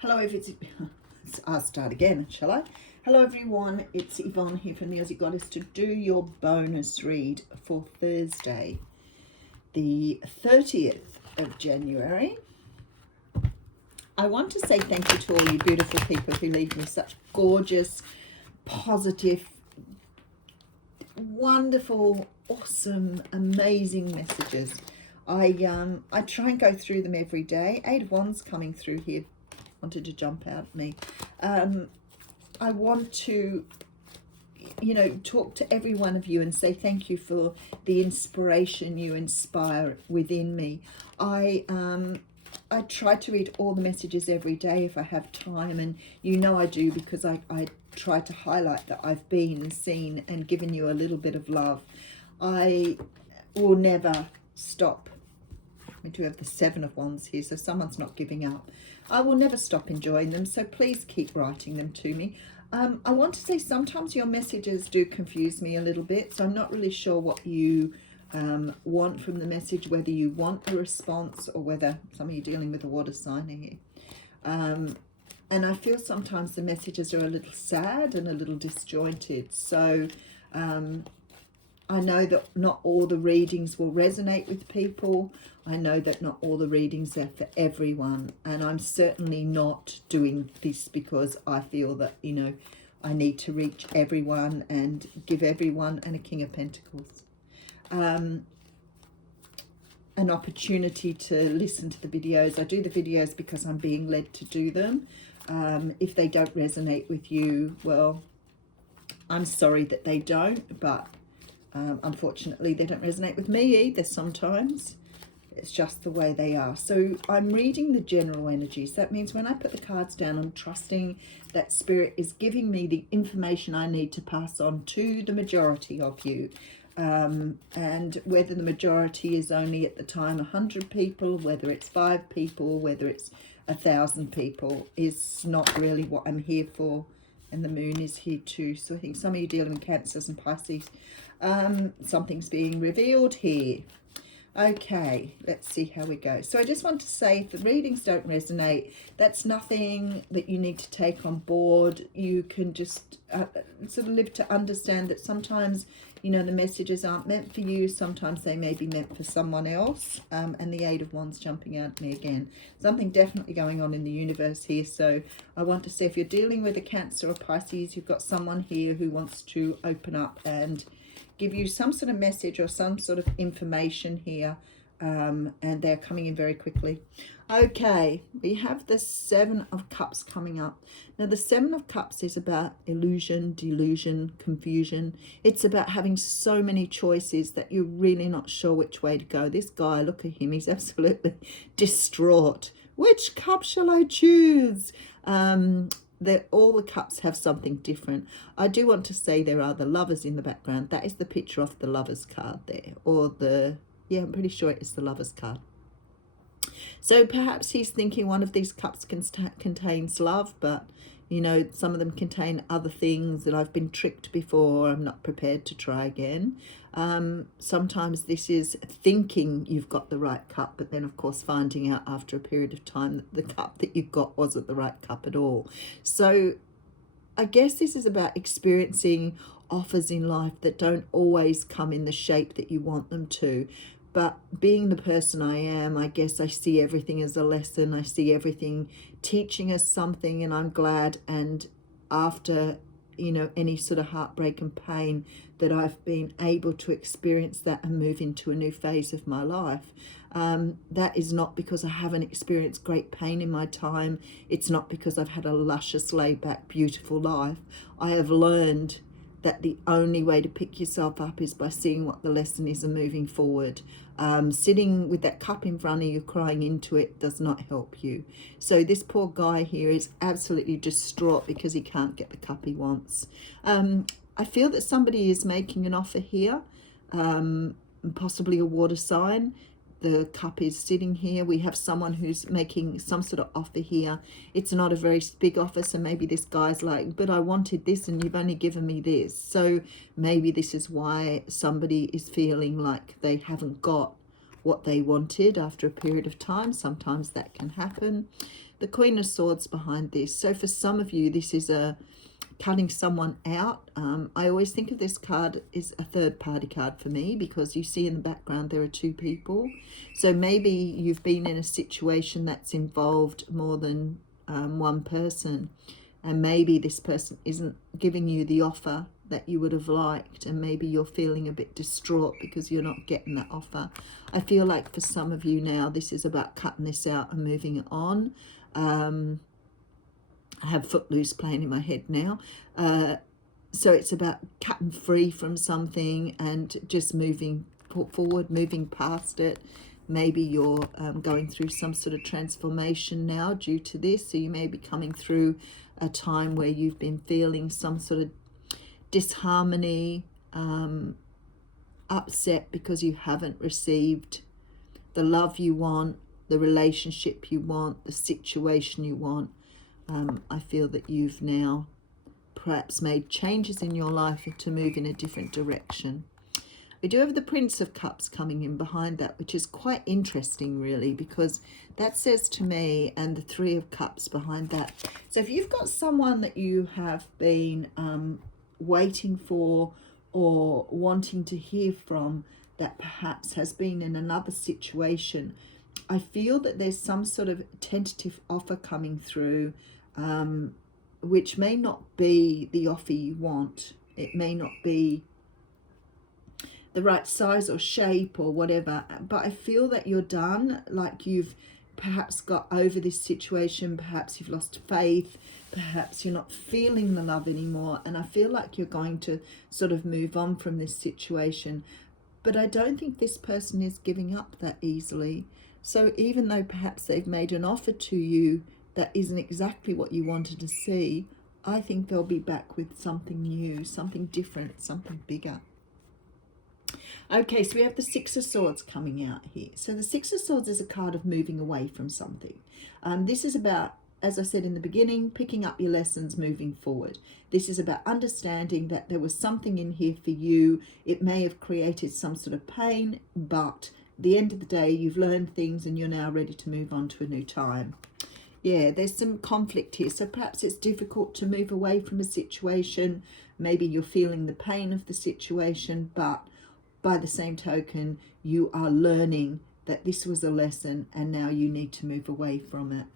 Hello, I'll start again, shall I? Hello, everyone. It's Yvonne here from the Aussie Goddess to do your bonus read for Thursday, the 30th of January. I want to say thank you to all you beautiful people who leave me such gorgeous, positive, wonderful, awesome, amazing messages. I try and go through them every day. 8 of Wands coming through here wanted to jump out at me. I want to, talk to every one of you and say thank you for the inspiration you inspire within me. I try to read all the messages every day if I have time, and I do, because I try to highlight that I've been seen and given you a little bit of love. I will never stop. We do have the 7 of Wands here, so someone's not giving up. I will never stop enjoying them, so please keep writing them to me. I want to say sometimes your messages do confuse me a little bit, so I'm not really sure what you want from the message, whether you want a response or whether some of you dealing with a water sign here. And I feel sometimes the messages are a little sad and a little disjointed, so I know that not all the readings will resonate with people. I know that not all the readings are for everyone. And I'm certainly not doing this because I feel that, I need to reach everyone and give everyone, and a King of Pentacles, an opportunity to listen to the videos. I do the videos because I'm being led to do them. If they don't resonate with you, well, I'm sorry that they don't, but unfortunately, they don't resonate with me either sometimes. It's just the way they are. So I'm reading the general energies. That means when I put the cards down, I'm trusting that Spirit is giving me the information I need to pass on to the majority of you. And whether the majority is only at the time 100 people, whether it's 5 people, whether it's 1,000 people, is not really what I'm here for. And the moon is here too. So I think some of you dealing with Cancers and Pisces. Something's being revealed here. Okay, let's see how we go. So I just want to say, if the readings don't resonate, that's nothing that you need to take on board. You can just sort of live to understand that sometimes, the messages aren't meant for you. Sometimes they may be meant for someone else. And the 8 of Wands jumping out at me again. Something definitely going on in the universe here. So I want to say, if you're dealing with a Cancer or Pisces, you've got someone here who wants to open up and give you some sort of message or some sort of information here, and they're coming in very quickly. Okay, we have the 7 of Cups coming up. Now, the 7 of Cups is about illusion, delusion, confusion. It's about having so many choices that you're really not sure which way to go. This guy, look at him, he's absolutely distraught. Which cup shall I choose? All the cups have something different. I do want to say there are the lovers in the background. That is the picture of the lovers card there, or I'm pretty sure it is the lovers card. So perhaps he's thinking one of these cups contains love, but some of them contain other things, and I've been tricked before. I'm not prepared to try again. Sometimes this is thinking you've got the right cup, but then of course finding out after a period of time that the cup that you got wasn't the right cup at all. So I guess this is about experiencing offers in life that don't always come in the shape that you want them to. But being the person I am, I guess I see everything as a lesson. I see everything teaching us something, and I'm glad. And after, any sort of heartbreak and pain, that I've been able to experience that and move into a new phase of my life. That is not because I haven't experienced great pain in my time. It's not because I've had a luscious, laid-back, beautiful life. I have learned that the only way to pick yourself up is by seeing what the lesson is and moving forward. Sitting with that cup in front of you, crying into it, does not help you. So this poor guy here is absolutely distraught because he can't get the cup he wants. I feel that somebody is making an offer here, possibly a water sign. The cup is sitting here. We have someone who's making some sort of offer here. It's not a very big offer, so maybe this guy's like, but I wanted this and you've only given me this. So maybe this is why somebody is feeling like they haven't got what they wanted after a period of time. Sometimes that can happen. the Queen of Swords behind this. So for some of you, this is a cutting someone out. I always think of this card as a third party card for me, because you see in the background there are two people. So maybe you've been in a situation that's involved more than one person, and maybe this person isn't giving you the offer that you would have liked, and maybe you're feeling a bit distraught because you're not getting that offer. I feel like for some of you now, this is about cutting this out and moving it on. I have Footloose playing in my head now. So it's about cutting free from something and just moving forward, moving past it. Maybe you're going through some sort of transformation now due to this. So you may be coming through a time where you've been feeling some sort of disharmony, upset because you haven't received the love you want, the relationship you want, the situation you want. I feel that you've now perhaps made changes in your life to move in a different direction. We do have the Prince of Cups coming in behind that, which is quite interesting really, because that says to me, and the Three of Cups behind that. So if you've got someone that you have been waiting for or wanting to hear from, that perhaps has been in another situation, I feel that there's some sort of tentative offer coming through, which may not be the offer you want. It may not be the right size or shape or whatever, but I feel that you're done. Like you've perhaps got over this situation, perhaps you've lost faith, perhaps you're not feeling the love anymore, and I feel like you're going to sort of move on from this situation. But I don't think this person is giving up that easily. So even though perhaps they've made an offer to you that isn't exactly what you wanted to see, I think they'll be back with something new, something different, something bigger. Okay, so we have the Six of Swords coming out here. So the Six of Swords is a card of moving away from something. This is about, as I said in the beginning, picking up your lessons, moving forward. This is about understanding that there was something in here for you. It may have created some sort of pain, but at the end of the day, you've learned things and you're now ready to move on to a new time. Yeah, there's some conflict here. So perhaps it's difficult to move away from a situation. Maybe you're feeling the pain of the situation, but by the same token, you are learning that this was a lesson and now you need to move away from it.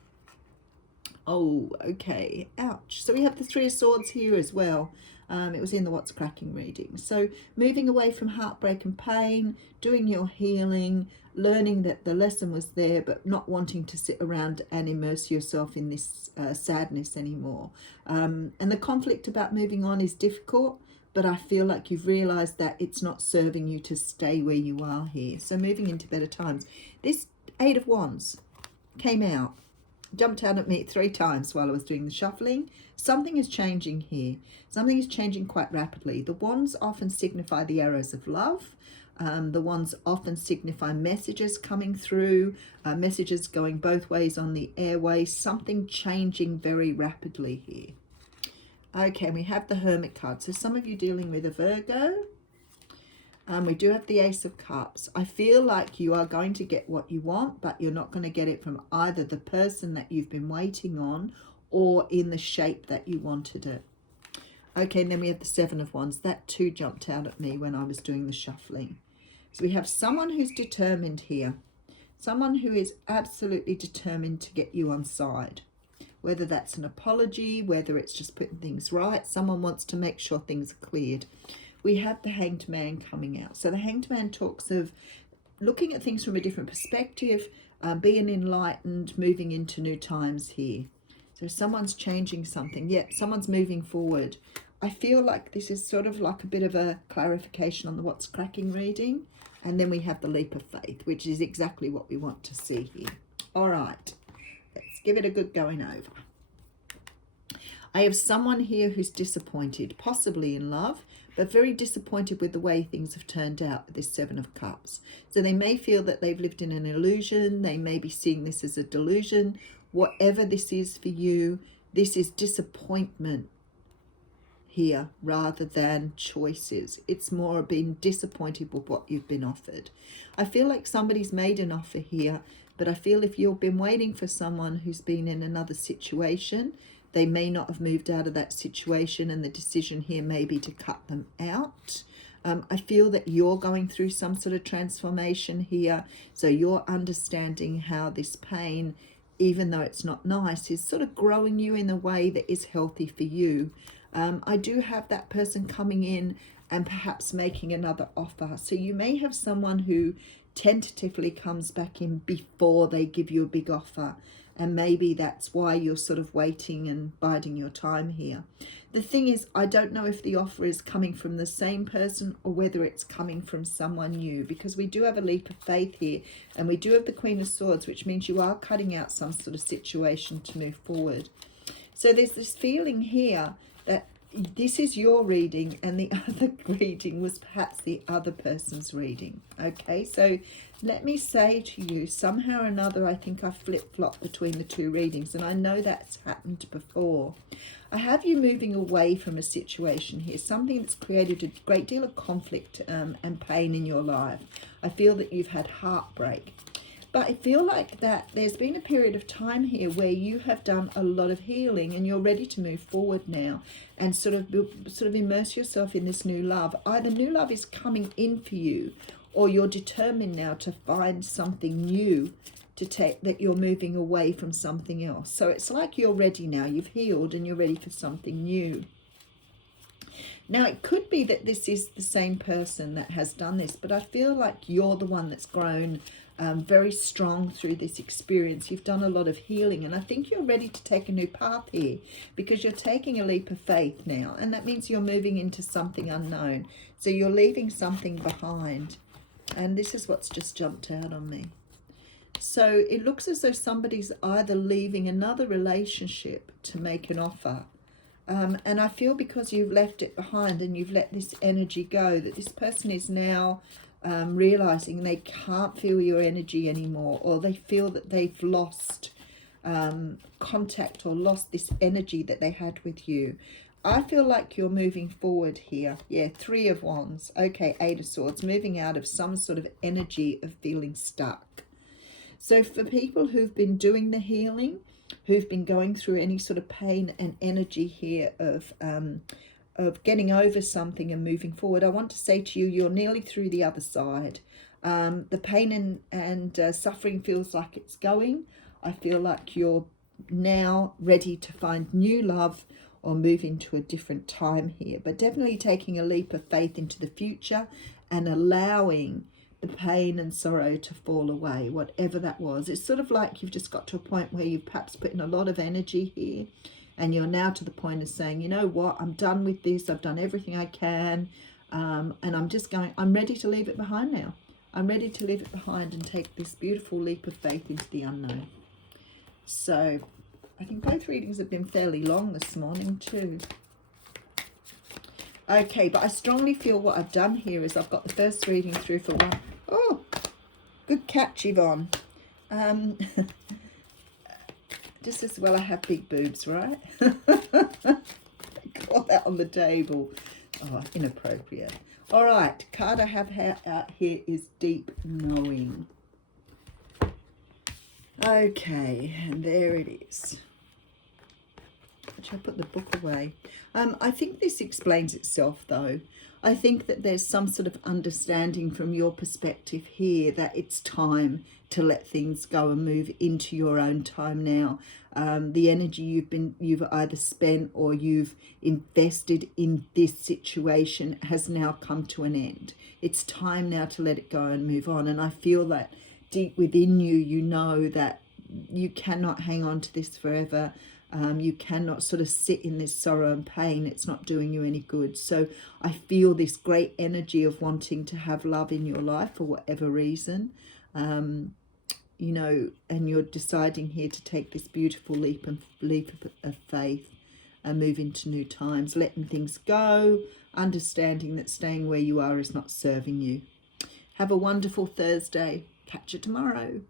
Oh, okay. Ouch. So we have the Three of Swords here as well. It was in the What's Cracking reading. So moving away from heartbreak and pain, doing your healing, learning that the lesson was there, but not wanting to sit around and immerse yourself in this sadness anymore. And the conflict about moving on is difficult, but I feel like you've realized that it's not serving you to stay where you are here. So moving into better times. This Eight of Wands came out, jumped out at me 3 times while I was doing the shuffling. Something is changing here. Something is changing quite rapidly. The wands often signify the arrows of love. The wands often signify messages coming through, messages going both ways on the airways, something changing very rapidly here. Okay, we have the Hermit card. So some of you dealing with a Virgo. We do have the Ace of Cups. I feel like you are going to get what you want, but you're not going to get it from either the person that you've been waiting on or in the shape that you wanted it. Okay, and then we have the Seven of Wands. That too jumped out at me when I was doing the shuffling. So we have someone who's determined here. Someone who is absolutely determined to get you on side. Whether that's an apology, whether it's just putting things right. Someone wants to make sure things are cleared. We have the Hanged Man coming out. So the Hanged Man talks of looking at things from a different perspective, being enlightened, moving into new times here. So someone's changing something. Yep, someone's moving forward. I feel like this is sort of like a bit of a clarification on the What's Cracking reading. And then we have the Leap of Faith, which is exactly what we want to see here. All right, let's give it a good going over. I have someone here who's disappointed, possibly in love, but very disappointed with the way things have turned out with this Seven of Cups. So they may feel that they've lived in an illusion. They may be seeing this as a delusion. Whatever this is for you, this is disappointment here rather than choices. It's more being disappointed with what you've been offered. I feel like somebody's made an offer here, But I feel if you've been waiting for someone who's been in another situation, they may not have moved out of that situation, and the decision here may be to cut them out. I feel that you're going through some sort of transformation here. So you're understanding how this pain, even though it's not nice, is sort of growing you in a way that is healthy for you. I do have that person coming in and perhaps making another offer. So you may have someone who tentatively comes back in before they give you a big offer. And maybe that's why you're sort of waiting and biding your time here. The thing is, I don't know if the offer is coming from the same person or whether it's coming from someone new, because we do have a leap of faith here, and we do have the Queen of Swords, which means you are cutting out some sort of situation to move forward. So there's this feeling here that this is your reading and the other reading was perhaps the other person's reading. Okay, so let me say to you, somehow or another, I think I flip-flop between the two readings, and I know that's happened before. I have you moving away from a situation here, something that's created a great deal of conflict and pain in your life. I feel that you've had heartbreak. But I feel like that there's been a period of time here where you have done a lot of healing and you're ready to move forward now and sort of immerse yourself in this new love. Either new love is coming in for you, or you're determined now to find something new to take, that you're moving away from something else. So it's like you're ready now. You've healed and you're ready for something new. Now, it could be that this is the same person that has done this, but I feel like you're the one that's grown very strong through this experience. You've done a lot of healing, and I think you're ready to take a new path here, because you're taking a leap of faith now, and that means you're moving into something unknown. So you're leaving something behind, and this is what's just jumped out on me. So it looks as though somebody's either leaving another relationship to make an offer. And I feel because you've left it behind and you've let this energy go, that this person is now realizing they can't feel your energy anymore, or they feel that they've lost contact or lost this energy that they had with you. I feel like you're moving forward here. Yeah, 3 of Wands. Okay, 8 of Swords, moving out of some sort of energy of feeling stuck. So for people who've been doing the healing, who've been going through any sort of pain and energy here of getting over something and moving forward, I want to say to you, you're nearly through the other side. The pain and suffering feels like it's going. I feel like you're now ready to find new love or move into a different time here, but definitely taking a leap of faith into the future and allowing the pain and sorrow to fall away, whatever that was. It's sort of like you've just got to a point where you've perhaps put in a lot of energy here, and you're now to the point of saying, you know what, I'm done with this, I've done everything I can, and I'm ready to leave it behind now. I'm ready to leave it behind and take this beautiful leap of faith into the unknown. So I think both readings have been fairly long this morning too. Okay, but I strongly feel what I've done here is I've got the first reading through for one. Oh, good catch, Yvonne. Just as well I have big boobs, right? Got that on the table. Oh, inappropriate. All right, card I have out here is Deep Knowing. Okay, and there it is. Should I put the book away? I think this explains itself, though. I think that there's some sort of understanding from your perspective here that it's time to let things go and move into your own time now. The energy you've either spent or you've invested in this situation has now come to an end. It's time now to let it go and move on. And I feel that deep within you, you know that you cannot hang on to this forever. You cannot sort of sit in this sorrow and pain. It's not doing you any good. So I feel this great energy of wanting to have love in your life for whatever reason, you know, and you're deciding here to take this beautiful leap of faith and move into new times, letting things go, understanding that staying where you are is not serving you. Have a wonderful Thursday. Catch you tomorrow.